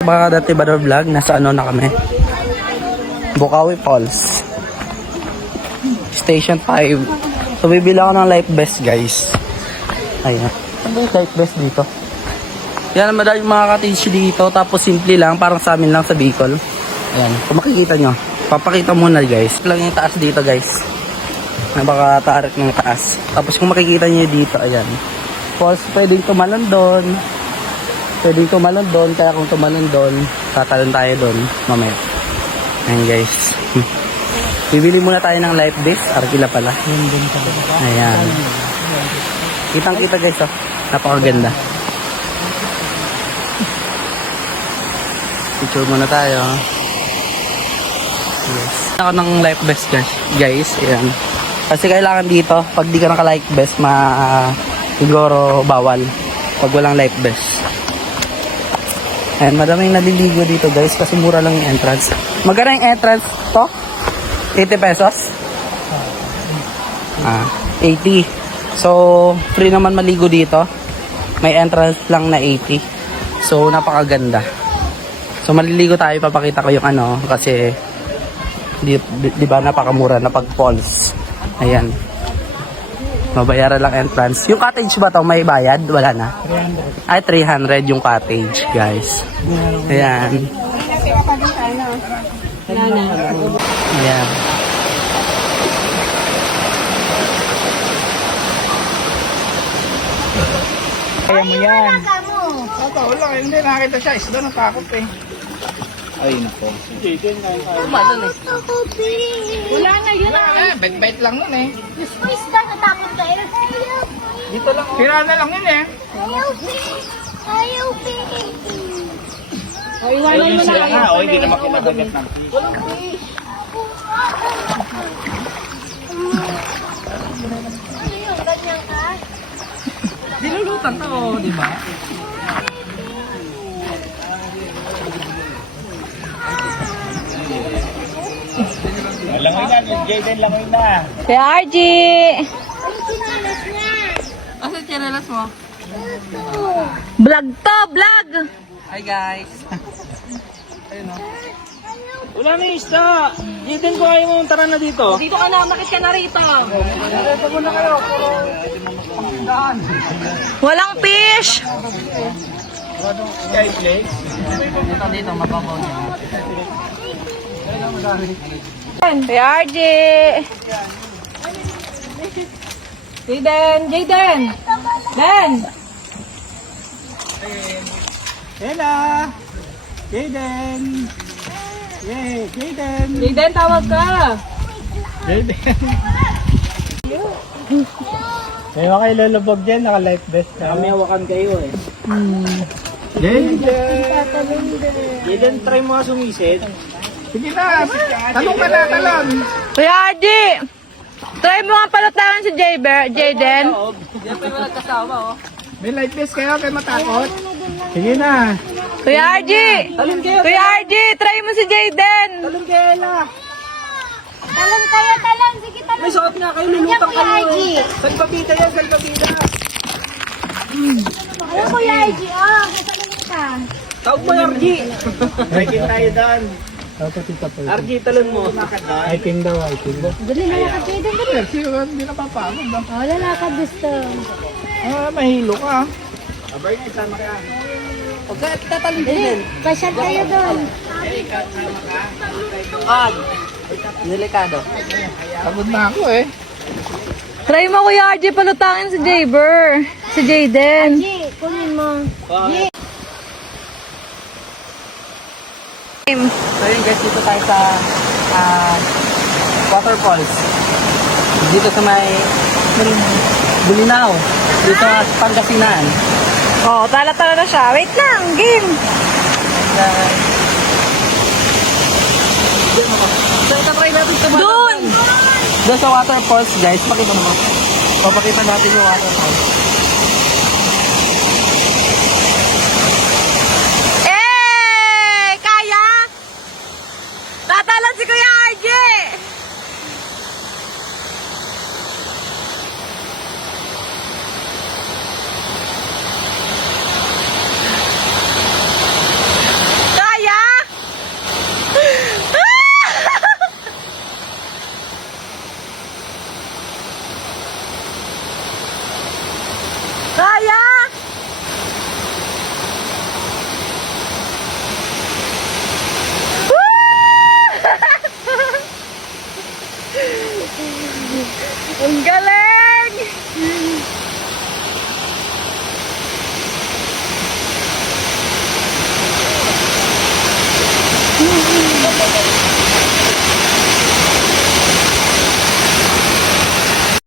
Mga dati ba vlog, nasa ano na kami? Bukawi Falls. Station 5. So bibili ako ng life vest guys. Ayan. Ano yung life vest dito? Yan, madami mga cottage dito. Tapos simple lang, parang sa amin lang sa Bicol. Ayan, kung makikita nyo. Papakita muna guys. Lang yung taas dito guys. Napaka-tarik ng taas. Tapos kung makikita nyo dito, ayan. Falls, pwedeng tumalon doon. Pwedeng tumalon doon. Kaya kung tumalon doon, tatalon tayo doon mamaya. Ayan guys. Bibili muna tayo ng life vest. Arkila pala. Ayan. Kitang kita guys oh. Napakaganda. Picture muna tayo. Yes. Ako ng life vest guys. Ayan. Kasi kailangan dito, pag di ka naka-life vest, siguro bawal. Pag walang life vest. Ayan, madaming naliligo dito guys kasi mura lang yung entrance. Magkano yung entrance to? 80 pesos? 80. So, free naman maligo dito. May entrance lang na 80. So, napakaganda. So, maliligo tayo. Papakita ko yung ano kasi di ba napakamura na pag falls. Ayan. Mabayaran lang entrance. Yung cottage ba to may bayad? Wala na? 300. Ay, 300 yung cottage, guys. Ayan. Ayan. Kaya mo yan. Totoo lang, hindi nakita siya. Isda na takot eh. Ayun po. Umalun eh. Wala na yun. Wala na, bait-bait lang yun eh. Isda natakot ka. Dito lang. Tira na lang yun eh. Ayaw pingin. O, iwanan mo na lang. O, hindi naman kinakagat ng Walang fish. Ano yun? Ganyan ka? Dilulutan to, di ba? Langoy na, Jaden, langoy na. Kaya RG! Ano sinalas niya? Asa chinelas mo? Vlog to! Vlog! Hi guys. Ayun o. Wala na isda. Jaden, ko ayaw mo, tara na dito. Dito ka na, makit ka na rito. Walang fish! Sky Play. Dito, mababaw niya. Kaya RG! Jaden! Jaden! Den! Hello. Jaden. Yay, Jaden. Jaden, tawag ka! Jaden. Kayo kayo lulubog dyan, naka-life vest ka. Kami hawakan kayo eh. Jaden. Jaden, try mo nga sumisid. Sige na, talong ka na, talon. Kaya RG! Try mo nga palutangan si Jaden. Diyan pa yung walang kasama oh. May life vest kayo, kayo matakot. Sige na. Kuya RG! Kuya RG! Try mo si Jaden! Talong kayo la. Talon kayo, talon. Sige, talon. May suot nga kayo, Andiyan, lulutang Kuya kayo. RG. Salpabida yan, salpabida. Ano, Kuya RG? Oh, natalon ka. Tawag mo, RG. Hiking tayo doon. RG, talon mo. Hiking daw, hiking. Dali na lakad kayo doon. Dali. Hindi na papagod ba? Oh, lalakad gusto. Mahilo ka. Abay nga, isama ka. Huwag ka tatalon din. Pasyal kayo doon. Ad. Delikado. Pagod na ako eh. Try mo Kuya RG palutangin si Jaber. Si Jaden. G, kunin mo. G. So yun guys, dito tayo sa waterfalls. Dito sa may Bulinaw. Dito sa Pangasinan. Oh, tala-tala na siya. Wait lang, game. So itatry natin tumalon. Doon! Doon sa waterfalls guys, pakita mo. Papakita natin yung waterfalls.